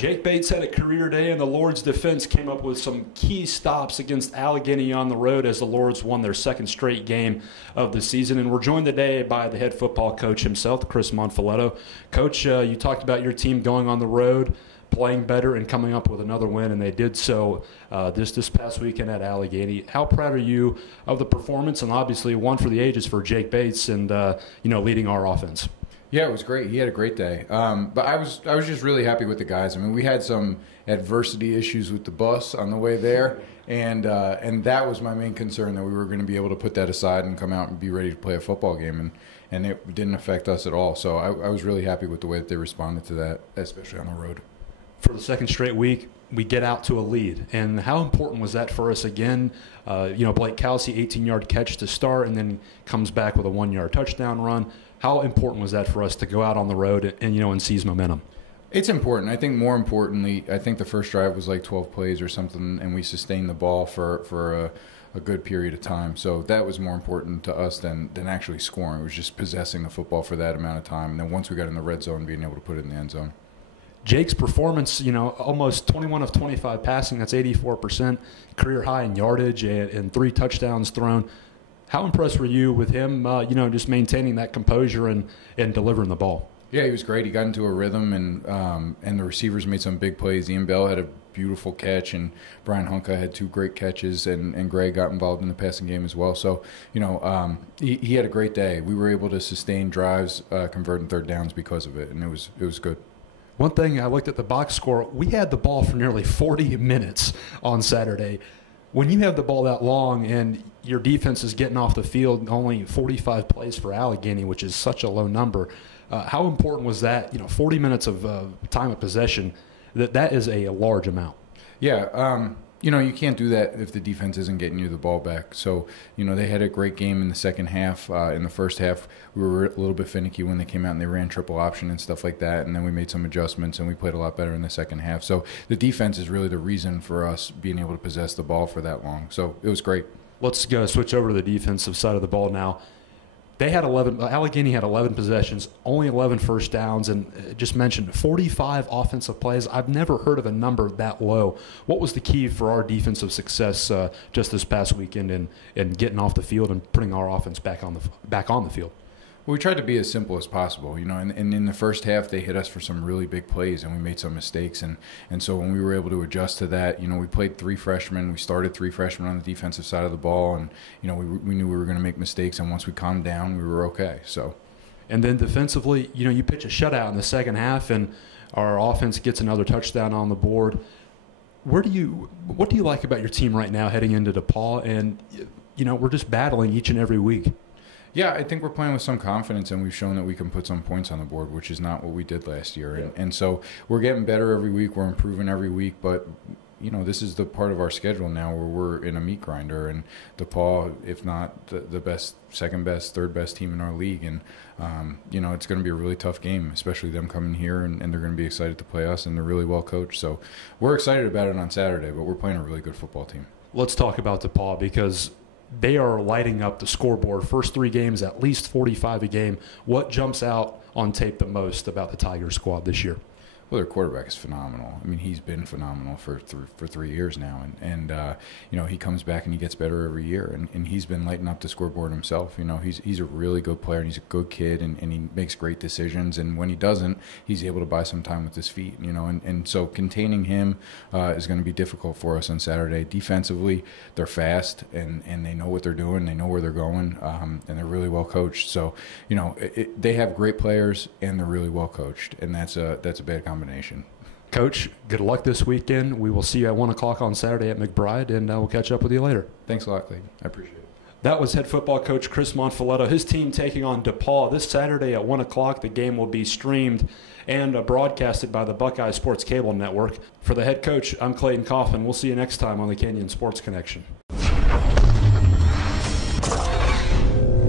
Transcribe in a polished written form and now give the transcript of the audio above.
Jake Bates had a career day, and the Lords defense came up with some key stops against Allegheny on the road as the Lords won their second straight game of the season. And we're joined today by the head football coach himself, Chris Monfiletto. Coach, you talked about your team going on the road, playing better, and coming up with another win, and they did so this past weekend at Allegheny. How proud are you of the performance, and obviously one for the ages for Jake Bates and leading our offense? Yeah, it was great. He had a great day. But I was just really happy with the guys. I mean, we had some adversity issues with the bus on the way there, and that was my main concern, that we were going to be able to put that aside and come out and be ready to play a football game, and it didn't affect us at all. So I was really happy with the way that they responded to that, especially on the road. For the second straight week, we get out to a lead. And how important was that for us again? Blake Kelsey, 18-yard catch to start, and then comes back with a 1-yard touchdown run. How important was that for us to go out on the road and seize momentum? It's important. I think more importantly, I think the first drive was like 12 plays or something, and we sustained the ball for a good period of time. So that was more important to us than actually scoring. It was just possessing the football for that amount of time. And then once we got in the red zone, being able to put it in the end zone. Jake's performance, almost 21 of 25 passing, that's 84%, career high in yardage and 3 touchdowns thrown. How impressed were you with him, just maintaining that composure and delivering the ball? Yeah, he was great. He got into a rhythm, and the receivers made some big plays. Ian Bell had a beautiful catch, and Brian Hunka had 2 great catches, and Greg got involved in the passing game as well. So, he had a great day. We were able to sustain drives, converting third downs because of it, and it was good. One thing, I looked at the box score. We had the ball for nearly 40 minutes on Saturday. When you have the ball that long and your defense is getting off the field, only 45 plays for Allegheny, which is such a low number, how important was that? 40 minutes of time of possession, that is a large amount. Yeah, you can't do that if the defense isn't getting you the ball back. So, they had a great game in the second half. In the first half, we were a little bit finicky when they came out and they ran triple option and stuff like that. And then we made some adjustments and we played a lot better in the second half. So the defense is really the reason for us being able to possess the ball for that long. So it was great. Let's go switch over to the defensive side of the ball now. Allegheny had 11 possessions, only 11 first downs, and just mentioned 45 offensive plays. I've never heard of a number that low. What was the key for our defensive success just this past weekend in getting off the field and putting our offense back on the field? Well, we tried to be as simple as possible, and in the first half they hit us for some really big plays and we made some mistakes, and so when we were able to adjust to that, we played 3 freshmen, we started 3 freshmen on the defensive side of the ball, and we knew we were going to make mistakes, and once we calmed down, we were okay. So, and then defensively, you pitch a shutout in the second half, and our offense gets another touchdown on the board. What do you like about your team right now heading into DePauw? And we're just battling each and every week. Yeah, I think we're playing with some confidence, and we've shown that we can put some points on the board, which is not what we did last year. Yeah. And so we're getting better every week. We're improving every week. But, this is the part of our schedule now where we're in a meat grinder. And DePauw, if not the best, second best, third best team in our league. And, it's going to be a really tough game, especially them coming here, and they're going to be excited to play us, and they're really well coached. So we're excited about it on Saturday, but we're playing a really good football team. Let's talk about DePauw, because they are lighting up the scoreboard. First 3 games, at least 45 a game. What jumps out on tape the most about the Tiger squad this year? Well, their quarterback is phenomenal. I mean, he's been phenomenal for 3 years now, and he comes back and he gets better every year, and he's been lighting up the scoreboard himself. He's a really good player, and he's a good kid, and he makes great decisions. And when he doesn't, he's able to buy some time with his feet. And so containing him is going to be difficult for us on Saturday. Defensively, they're fast and they know what they're doing, they know where they're going, and they're really well coached. So they have great players and they're really well coached, and that's a bad combination. Coach, good luck this weekend. We will see you at 1 o'clock on Saturday at McBride, and we'll catch up with you later. Thanks a lot, Clayton. I appreciate it. That was head football coach Chris Monfiletto. His team taking on DePauw this Saturday at 1 o'clock. The game will be streamed and broadcasted by the Buckeye Sports Cable Network. For the head coach, I'm Clayton Coffin. We'll see you next time on the Kenyon Sports Connection.